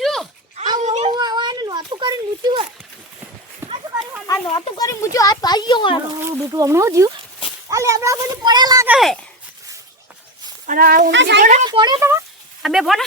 મૂચ્યું આને નોતું કરીને મૂચ્યું આ નોતું કરીને મૂચ્યું આ પાઈ ગયો બેટું હમણાં જીવ આ લેબડા બધું પડે લાગે અને આ સાયકલમાં પડ્યો તો આ બે ફોન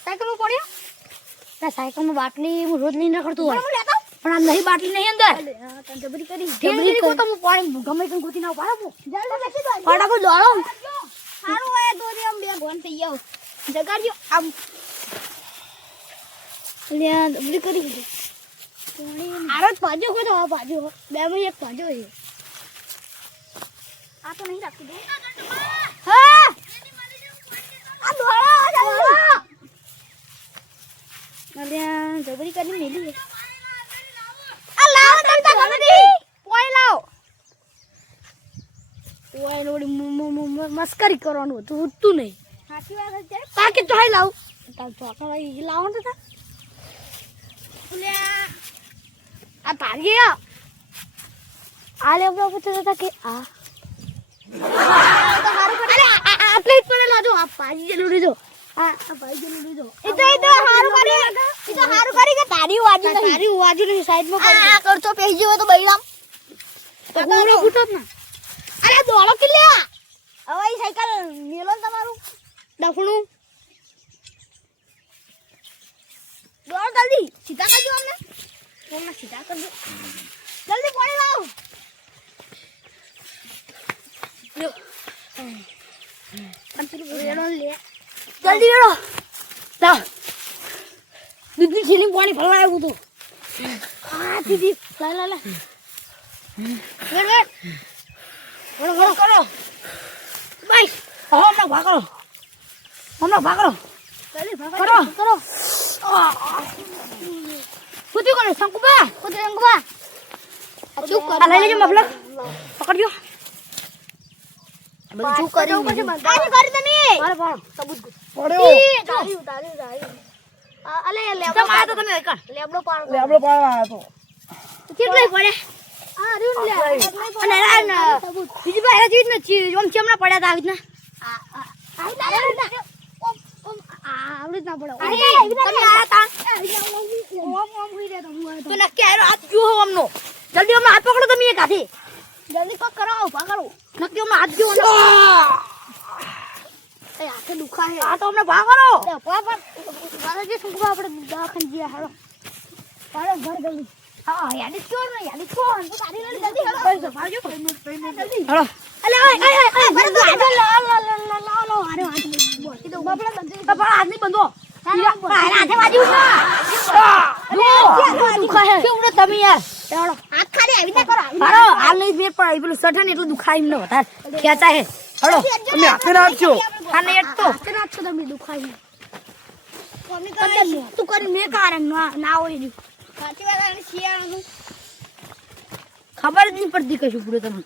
સાયકલમાં પડ્યો આ સાયકલમાં બાટલી હું રોજ લઈને રખડતો હોય હું લેતો પણ આ નહીં બાટલી નહીં અંદર તને જબરી કરી જબરી કો તો હું પાણી ગમે તેમ ગોતી ના પાડો જલ્દી બેસી દો પાડાકો દોડો સારું હોય તો આમ બે ઘોન થઈ જાવ જગાડજો આમ લ્યા જબરી કરી આરો પાજો કો તો આ પાજો બે માં એક પાજો છે આ તો નહીં રાખી દો હા આ દોડો લ્યા જબરી કરી મેલી આ લાવ તમ તા ગમે દી પોઈ લાવ ઓય લોડી મસ્કરી કરવાનું હતું ઉઠતું નહીં સાચી વાત છે પાકી તો હાઈ લાવ તાર ચોકડા વાળી લાવો ને તા લ્યા આ તારી આ લેબડા પૂછતા હતા કે આ તો હારું કરી અરે આટલે જ પડેલા જો આ પાજી જેલું લીધો આ પાજી જેલું લીધો એ તો હારું કરી કે તારી વાજી નહીં તારી વાજુ ની સાઈડ માં પડી આ કરતો પેહી ગયો તો બૈરામ તો પૂરો ફૂટો જ ના અરે દોડો કે લ્યા હવે ઈ સાયકલ મેલો ને તમારું ડફણું દોડો જલ્દી સીધા કરજો અમને ફોન સીધા કરજો જલ્દી પાણી લાવ લ્યો રેડો લે જલ્દી રેડો લા દૂધની છેલી પાણી ભરવા આવ્યું તું આ દીદી લા વેડ વળો કરો બસ હમણાં ભાગો જલ્દી ભાગો કરો. કરો કુતી કરો શંકુબા કુદરે અંગવા ચૂપ કર આ લઈ લેજો મફલર પકડજો બધું કર્યું આને કરી તમે મારે પાડો સબૂત પડ્યો તારી અલે તમ આ તો તમે એકણ લેબડો પાડ લેબડો પાડવા હતો કેટલાય પડે આ રીન લે અને રાન બીજી બાર ચીજ નથી ઓમ ચમણા પડ્યા તા આવી આવડી ના પડો તમે આયા તા ઓમ હોઈ રે તો હું તો નક્કી આરો હાથ જો અમનો જલ્દી અમને હાથ પકડો તમે એક હાથે જલ્દી કોક કરો ભાગો નક્કી અમને હાથ જો એ આખે દુખા હે આ તો અમને ભાગો પાપા મારા જે સુગવા આપણે દવાખાને જીયા હાલો પાડો ઘર જલ્દી હા યાદી છોડ ને યાદી તો તારી લઈ જલ્દી હાલો ભાગજો જલ્દી હાલો અલે ઓય લો અરે વાત બોલી દો બાપડા બંધ તો પણ હાથ નહીં બંધો હાથે વાજ્યું છે દુખા હે કેવડો તમે યાર ચાલો હાથ ખાલી આવી ના કરો હાલો હાલ નહીં મેર પડાય પેલું સઠન એટલું દુખાય એમ ન વધારે ખેંચા હે હાલો તમે હાથે નાખજો ખાને એક તો નાખો તમે દુખાઈ મમ્મી કદાચ તું કરી મે કારણ ના હોય ની સાચી વાત અને શિયાળાનું ખબર જ નહીં પડતી કશું પૂરો તમને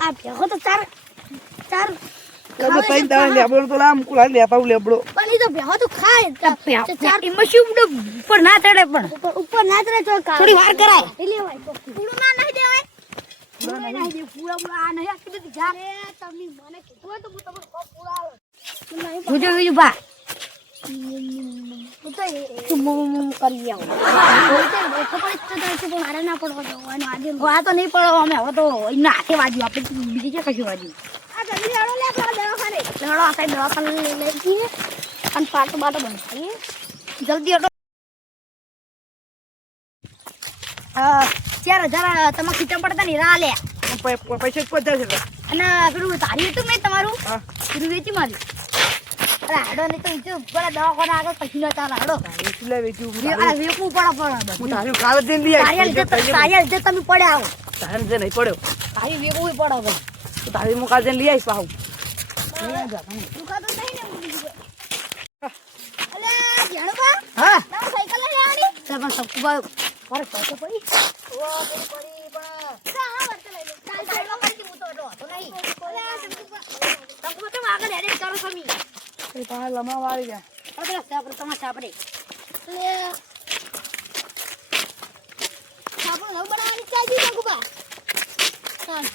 આ ભેગો તો ચાર લેબડો તઈ તારે લેબડો તો લામ કુલા લેપાવ લેબડો પણ ઈ તો ભેગો તો ખાય ચાર એમાં શું ઉપર ના ચડે પણ ઉપર ના ચડે તો થોડી વાર કરાય એટલે ભાઈ પૂરું ના નહીં દેવાય પૂરા આ નહીં આખી બધી જા તમે મને કીધું હોય તો હું તમને પૂરા આવે જોજો બીજું બા હું તો કરી આવો ખબર જ તો મારે ના પડવા જવાનું આજે આ તો નહીં પડો અમે હવે તો એના હાથે વાજ્યું આપણે બીજી ક્યાં કશું વાજ્યું આ જલ્દી હેડો લે આપણા દવાખાને લડો આ સાઈડ દવાખાને લઈ જઈએ અને પાટો બાટો બંધ કરીએ જલ્દી હટો 4000 તમે ખીચા પડતા ને રા લે પૈસા જ પચાસ છે અને પેલું તારી હતું મેં તમારું પેલું વેચી મારી અરે હાડો નહીં તો ઈચ્છું પેલા દવાખાને આગળ પછી ન ચાલે હાડો એટલે વેચ્યું વેચવું પડે હું તારું કાલે જઈને લઈ આવીશ તારી લીધે તમે પડે આવો તારે જે નહીં પડ્યો તારી વેચવું પડે હવે તો તારી હું કાલે જઈને લઈ આવીશ પાહુ દુખાતો નહીં ને અલે જાણો હા તારો સાયકલ લઈ આવડી તમે સબકો પર પૈસા પડી ઓ પડી પણ હા વર્ત લઈ લે ચાલ ચાલ મારી હું તો હતો નહીં તમે તો આગળ એડિટ કરો તમે એ તારે લમા વાળી ગયા આપણે સાપરે તમારે સાપરે લે સાબુ નવ બનાવવાની ચાહી દી ગુબા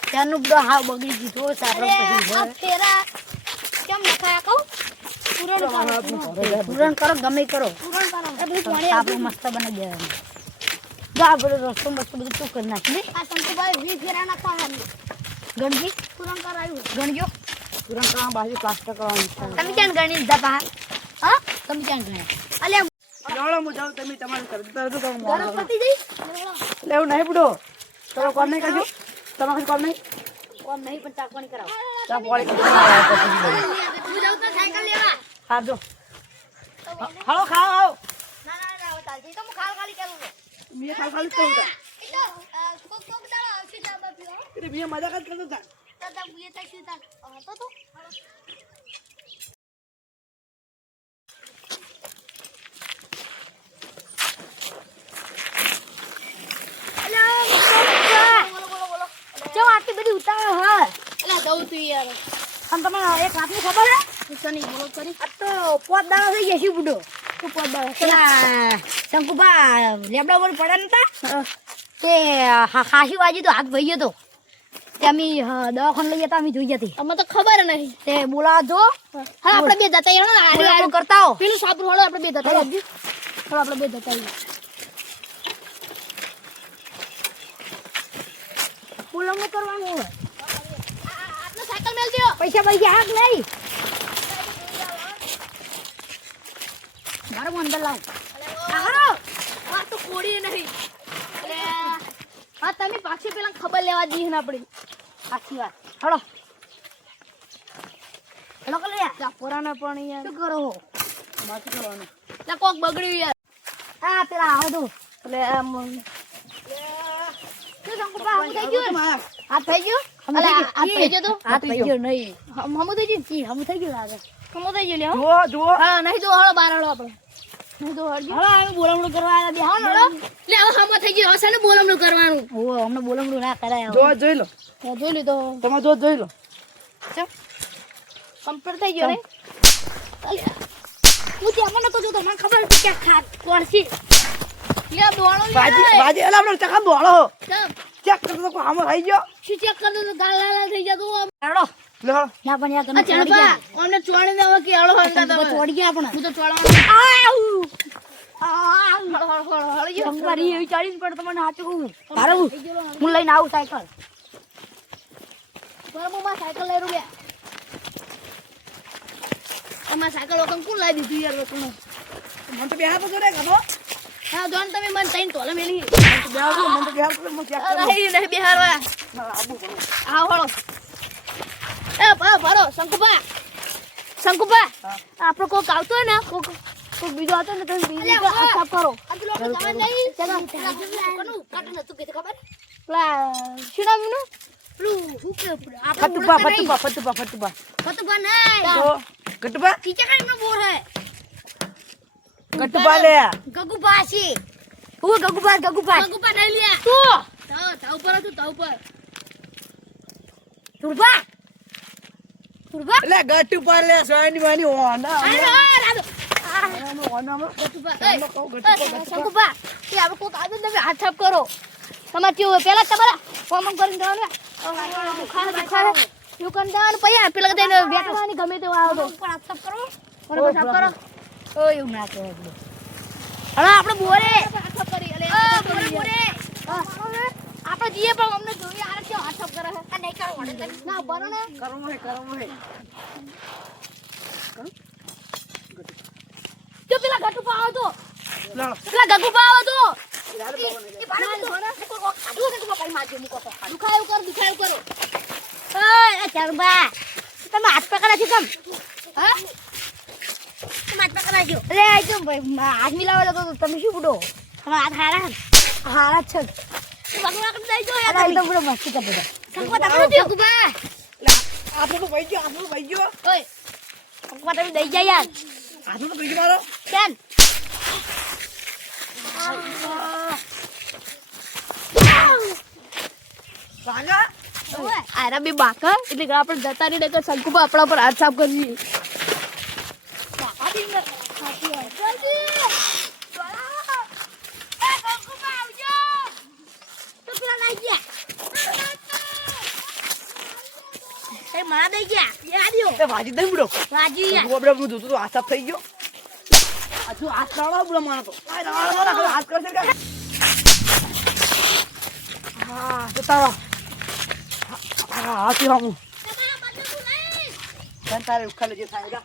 ત્યાંનું બધું હાવ બગડી ગયું સાપરે અરે આ પછી ફેરા કેમ નખાયા કહું પૂરણ કરો ગમે કરો આપણું મસ્ત બની જાય જો આ બધો રસ્તો મસ્ત બધું તું કરી નાખી આ શંકુભાઈ 20 ફેરા નાખવા ગણજી પૂરણ કરાયું ગણજો પૂરણ કરવા બાજુ પ્લાસ્ટર કરવાનું છે. તમે ક્યાં ગણી લીધા પા હા તમે ક્યાં ગણ્યા અલ્યા જાઓ હું જાઉં તમે તમારું કરતા રહેજો તો હું ગરમ આવું. પતી જઈ એટલે એવું નહીં બુડો તમે કોણ નહીં કરજો તમારે કોણ નહીં કોમ નહીં પણ ચાકવાણી કરાવો ત્યાં પોળી હું જાઉં તો સાયકલ લેવા હા જો હાલો ખાઓ આવો ના તાજી તો હું ખાલી કરું મેં ખાલી કરું તા એટલે કોક દાડો આવશે ચાબા પીવા એટલે મેં મજાક જ કરતો તા તો બુએ તો શું તાર તો ચો આટલી બધી ઉતાવળ હા એટલે જવું તું યાર અને તમે એક વાતની ખબર હે સની બોલો કરી આ તો પોત દાડા થઈ ગયા છે બુડો તું પદ દાડો પેલા શંકુભા લેબડા પર પડ્યા નતા તે ખાસી વાજી તો હાથ ભઈ ગયો તો તે અમે દવાખાને લઈ જતા અમે જોઈ જતી અમે તો ખબર નહીં તે બોલાવજો હા આપણે બે જતા યાર આરે આરે કરતા હો પેલું સાપરું હળો આપણે બે જતા યાર હળો આપણે બે જતા યાર બોલાવવાનું કરવાનું હોય આપણે સાયકલ મેલ દો પૈસા પૈસા હાક નહીં મારે હું અંદર લાવું આરો આ તો કોડી નહીં અરે હા તમે પાછી પેલા ખબર લેવા દી ના પડી સાચી વાત હળો હળો કર લે લા પોરાના પણ યાર શું કરો હો માથું કરવાનું લા કોક બગડ્યું યાર આ પેલા આવો તો એટલે આમ શું શંકુભા હું થઈ ગયું માયા હાથ થઈ ગયો અલે હાથ થઈ ગયો તો હાથ થઈ ગયો નહીં હમો થઈ ગયું ઈ હમ થઈ ગયું લાગે હમો થઈ ગયું લે હો જુઓ જુઓ હા નહીં તો હળો બાર હળો આપણે નહીં તો હળજો હળો અમે બોલાવણું કરવા આવ્યા બે હા હળો લે હવે હમો થઈ ગયું હશે ને બોલમનું કરવાનું ઓ અમને બોલાવણું ના કરાય જો જોઈ લો જોઈ લીધો તમે જો જોઈ લો કમ્પ્લીટ થઈ ગયો ને હું ત્યાં મને કહું તો મને ખબર હતી કે ખાટ કોણસી લે દોણો લે બાજી બાજી એટલે આપણે ચકા દોડો ચમ ચેક કરતો તો આમ થઈ ગયો શું ચેક કરી દો ગાલ લાલ થઈ જતું હળો લે હળો. યા પણ યા આ તમે ચોડી ચણપા ગયા અમને ચોણી દેવા કે હળો હળતા શંકુભા તમે ચોડી ગયા પણ હું તો ચોળવાનું હળો શંકુભાઈ એવી ચાલીસ પણ તમને હાચું કહું હારું હું લઈને આવું સાયકલ બરાબર માં સાયકલ લઈ રૂ લે અમાર સાયકલ ઓકન કોણ લાવી દીધું યાર લોકોને મને તો બેહા તો જો રે ગમો હા જોન તમે મને તઈને તોલે મેલી બેહા તો મને તો બેહા તો હું ચેક કરું નહીં બિહારવા આબુ બનો આવ હળો ભરો શંકુભા આપણો કોક આવતો હોય ને કોક બીજો આવતો ને તમે બીજો સાફ કરો પેલા શું નામ એનું? પેલું શું કે ફતુબા ફતુબા ફતુબા નહીં તો ગટબા ટીચર કઈ એમનો બોર હે ગટબા લે ગગુભા છે હું ગગુભા ફતુબા નહીં લ્યા તું તાવ પર તું તાવ પર તુરબા એટલે ગટબા લે સોની માની ઓના શંકુભા એ આપણે કોક આવે ને તમે હાથ સાફ કરો તમારે કેવું પેલા તમારા ફોર્મ કરીને દેવાનું એવું કરી દેવાનું પછી પેલા કદાચ બેઠવાની ગમે તેવું આવો તો હાથ સાફ કરો મને સાફ કરો ઓ એવું ના કરો હવે આપણે બોરે હાથ સાફ કરી અલે બોરે આપણે જીએ પણ અમને જોઈએ આ કેવો હાથ સાફ કરે આ નહીં કરો ના બરો ને કરવો હે જો પેલા ગટુ પાવો તો લાવ પેલા ગગુ પાવો તો યાર એ બાળક તો ખાધું છે તો પાઈ મારજો મુકો તો દુખાયો કરો એ ચરબા તમે હાથ પકડા છે કેમ હા તમે હાથ પકડા છો અરે આ તો હાથ મિલાવેલો તો તમે શું બુડો તમારા હાથ હારા છે ભગવાન કરી દઈ જો અરે એ તો બુડો મસ્તી કરતો હતો સંકવા તમે ગગુબા આપણો ભાઈ ગયો ઓય સંકવા તમે દઈ જાય યાર આપણો તો ભાઈ મારો કેમ સાગા આરા બે બાકા એટલે કે આપણે જતા રહી કે શંકુબા આપણા પર હાથ સાફ કરી મારા દઈ ગયા યાર તે વાજી દઈ બુડો વાજી યાર. આપણે હું જોતું તો હાથ સાફ થઈ ગયો હજુ હાથ રાડો બુડો માનો તો હાથ કરશે કે હા જતા હા હાથી હું તારે ઉખાડે જે થાય